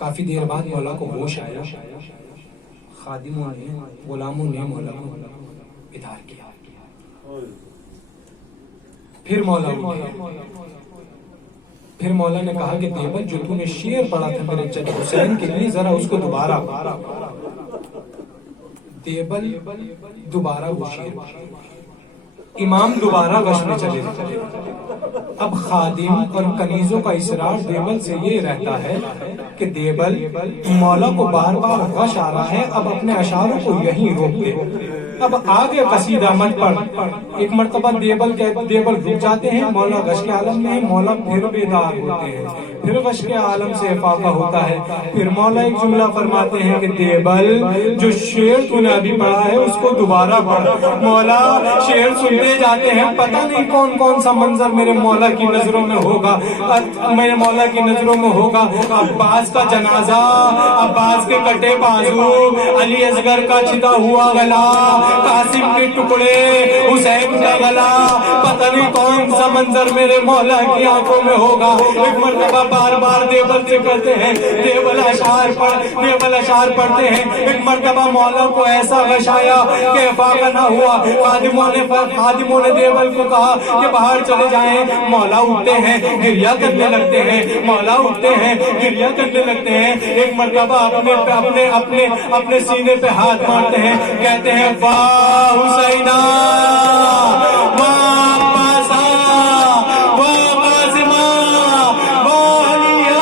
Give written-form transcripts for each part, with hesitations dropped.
کافی دیر بعد مولا کو ہوش آیا، خادموں نے، غلاموں نے مولا کو ادھار کیا۔ پھر مولا نے کہا کہ دیوبند جو تو نے شعر پڑھا تھا میرے چچا حسین کے لیے، ذرا اس کو دوبارہ دیوبند دوبارہ وہ شعر، امام دوبارہ غش میں چلے گئے۔ اب خادم اور کنیزوں کا اصرار دیوبند سے یہ رہتا ہے کہ دیوبند مولا کو بار بار غش آ رہا ہے، اب اپنے اشعاروں کو یہیں روک دے، اب آگے قصیدہ مت پڑھ۔ ایک مرتبہ دیوبند رک جاتے ہیں، مولا غش کے عالم میں ہے، مولا پھر بیدار ہوتے ہیں، پھر غش کے عالم سے افاقہ ہوتا ہے، پھر مولا ایک جملہ فرماتے ہیں کہ دیوبند جو شعر تو نے ابھی پڑھا ہے اس کو دوبارہ پڑھ۔ مولا شعر سنتے جاتے ہیں، پتہ نہیں کون کون سا منظر میرے مولا کی نظروں میں ہوگا، میرے مولا کی نظروں میں ہوگا۔ عباس کا جنازہ، عباس کے کٹے بازو، علی اصغر کا چھدا ہوا گلا، قاسم کے ٹکڑے، حسین کا گلا، پتہ نہیں کون سا منظر میرے مولا کی آنکھوں میں ہوگا۔ ایک مرتبہ بار بار دیوبند سے کرتے ہیں، دیوبند اشعار پڑھتے ہیں۔ ایک مرتبہ مولا کو ایسا غش آیا کہ افاقہ نہ ہوا، خادموں نے دیوبند کو کہا کہ باہر چلے جائیں۔ مولا اٹھتے ہیں، گریہ کرنے لگتے ہیں، مولا اٹھتے ہیں، گریہ کرنے لگتے ہیں۔ ایک مرتبہ اپنے سینے پہ ہاتھ مارتے ہیں، کہتے ہیں واہ حسینہ، واہ عباسہ، واہ قاسمہ، واہ علیہ،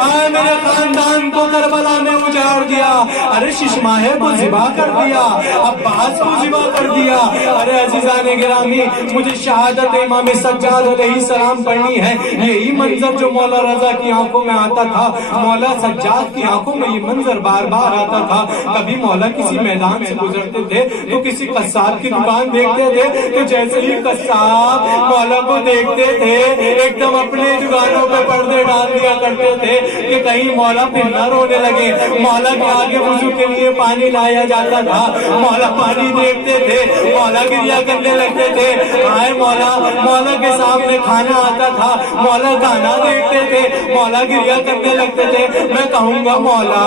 آئے میرے خاندان کو کربلا میں اجاڑ دیا، ارے ششماہے کو ذبح کر دیا، عباس کو ذبح کر دیا۔ ارے عزیزان گرامی، مجھے شہادت امام سجاد علیہ السلام پڑھنی ہے۔ یہی منظر جو مولا رضا کی آنکھوں میں آتا تھا، مولا سجاد کی آنکھوں میں یہ منظر بار بار آتا تھا۔ کبھی مولا کسی میدان سے گزرتے تھے تو کسی قصاب کی دکان دیکھتے تھے، تو جیسے ہی قصاب مولا کو دیکھتے تھے ایک دم اپنے دکانوں پہ پردے ڈال دیا کرتے تھے کہ کہیں مولا پھر نہ رونے لگے۔ مولا کے آگے وضو کے لیے پانی لایا جاتا تھا، مولا پانی دیکھتے تھے، مولا گریہ کرنے لگتے تھے۔ آئے مولا کے سامنے کھانا آتا تھا، مولا کھانا دیکھتے تھے، مولا گریہ کرنے لگتے تھے۔ میں کہوں گا مولا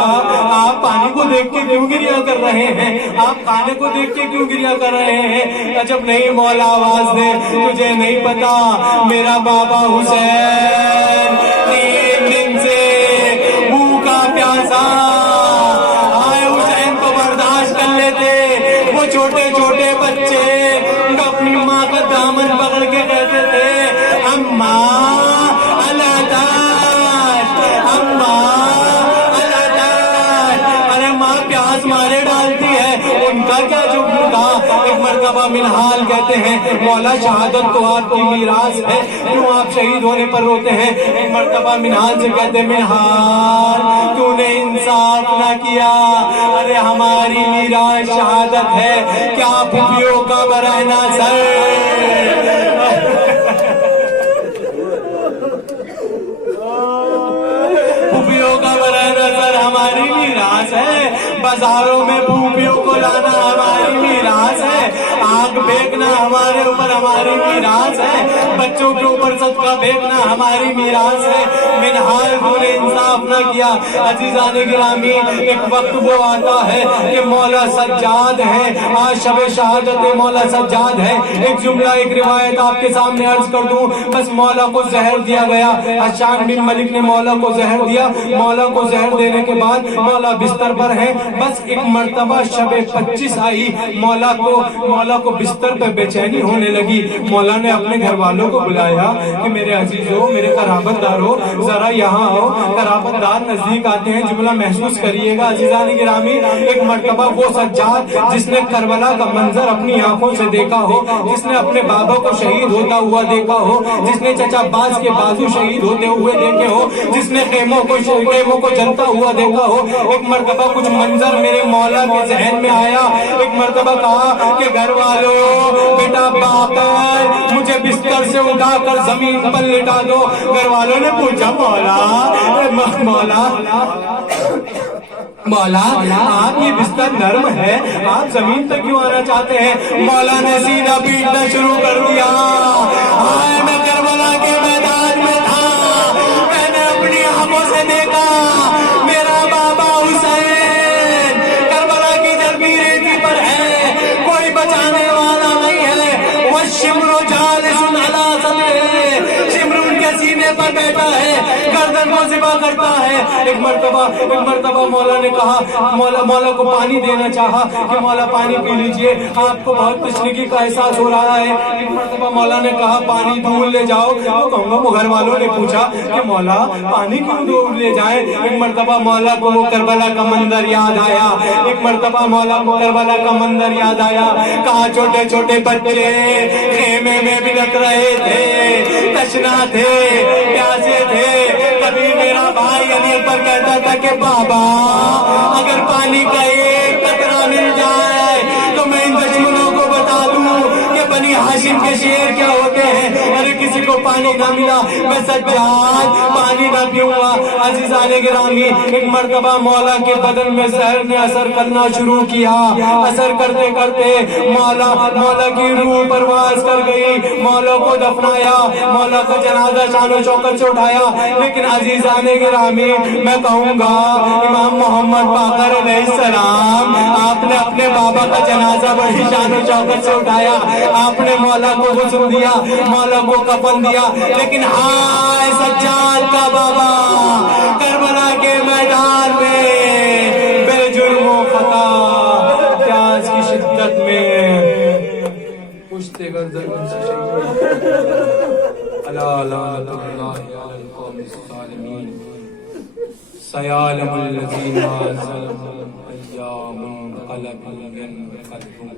آپ پانی کو دیکھ کے کیوں گریہ کر رہے ہیں، آپ کھانے کو دیکھ کے کیوں گریہ کر رہے ہیں؟ جب نہیں مولا آواز دے، تجھے نہیں پتا میرا بابا حسین 3 دن سے بھوکا پیاسا، چھوٹے چھوٹے بچے اپنی ماں کا دامن پکڑ کے کہتے تھے اماں اللہ تاج، اماں اللہ تاج۔ ارے ماں پیاس مارے ڈالتی ہے، ان کا کیا جرم تھا؟ ایک مرتبہ منہال کہتے ہیں مولا شہادت تو آپ کی میراث ہے، کیوں آپ شہید ہونے پر روتے ہیں؟ ایک مرتبہ منہال سے کہتے ہیں منہال تو نے انصاف نہ کیا، ارے ہماری میراث شہادت ہے، کیا پھوپھیوں کا برہنہ سر، پھوپھیوں کا برہنہ سر ہماری میراث ہے، بازاروں میں پھوپھیوں کو لانا ہماری میراث ہے، آگ پھینکنا ہمارے اوپر ہماری میراث ہے، بچوں کے اوپر صدقہ پھینکنا ہماری میراث ہے۔ منہال کو نے انصاف نہ کیا۔ عزیزان گرامی، ایک وقت وہ آتا ہے کہ مولا سجاد ہے، آج شب شہادت مولا سجاد ہے۔ ایک جملہ ایک روایت آپ کے سامنے عرض کر دوں، بس مولا کو زہر دیا گیا، حشام بن ملک نے مولا کو زہر دیا، مولا کو زہر دینے کے بعد مولا بستر پر ہے، بس ایک مرتبہ شب 25 آئی، مولا کو بستر پہ بے چینی ہونے لگی۔ مولا نے اپنے گھر والوں کو بلایا کہ میرے عزیزوں، میرے قرابت داروں، ذرا یہاں آؤ۔ قرابت دار نزدیک آتے ہیں، جملہ محسوس کریے گا عزیزان گرامی۔ ایک مرتبہ وہ سجاد جس نے کربلا کا منظر اپنی آنکھوں سے دیکھا ہو، جس نے اپنے بابا کو شہید ہوتا ہوا دیکھا ہو، جس نے چچا عباس کے بازو شہید ہوتے ہوئے دیکھے ہو، جس نے خیموں کو جلتا ہوا دیکھا ہو، ایک مرتبہ کچھ منظر میرے مولا کے ذہن میں آیا۔ ایک مرتبہ کہا کہ گھر والوں، بیٹا باپ مجھے بستر سے اٹھا کر زمین پر لٹا دو۔ گھر والوں نے پوچھا مولا آپ یہ بستر نرم ہے، آپ زمین تک کیوں آنا چاہتے ہیں؟ مولا نے سینہ پیٹنا شروع کر دیا۔ میں کربلا کے میدان میں تھا، میں نے اپنی سینے پر بیٹھا ہے, گردن کو ذبح کرتا ہے. ایک مرتبہ مولا نے کہا, مولا کو پانی دینا چاہا کہ مولا پانی پی لیجئے, آپ کو بہت تشنگی کا احساس ہو رہا ہے. ایک مرتبہ مولا نے کہا پانی دور لے جاؤ. وہ کہوں گا گھر والوں نے پوچھا کہ مولا پانی کیوں دور لے جائیں. ایک مرتبہ مولا کو وہ کربلا کا منظر یاد آیا. ایک مرتبہ مولا کو کربلا کا منظر یاد آیا. کہا چھوٹے چھوٹے بچے خیمے میں بلک رہے تھے, تشنا تھے, پیاسے تھے. کبھی میرا بھائی علی اکبر کہتا تھا کہ بابا اگر پانی کا ایک قطرہ مل جائے تو میں ان دشمنوں کو بتا دوں کہ بنی ہاشم کے شیر کیا ہوتے ہیں. اگر کسی کو پانی نہ ملا میں سجاد پانی نہ پیوں گا. عزیزان گرامی, ایک مرتبہ مولا کے بدن میں زہر نے اثر کرنا شروع کیا. اثر کرتے کرتے مولا کی روح پرواز کر گئی. مولا کو دفنایا, مولا کا جنازہ شان و شوکت سے اٹھایا. لیکن عزیزان گرامی, میں کہوں گا امام محمد باقر علیہ السلام, آپ نے اپنے بابا کا جنازہ بڑی شان و شوکت سے اٹھایا. آپ نے مولا کو غسل دیا, مولا کو کفن دیا. لیکن ہائے سجاد کا بابا کربلا کے میدان میں بے جرم و خطا پیاس کی شدت میں پشتے گردن سے الا لعنت اللہ علی القوم الظالمین. سیعلم الذین ظلموا ایام انقلب ینقلبون.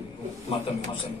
ماتم حسین.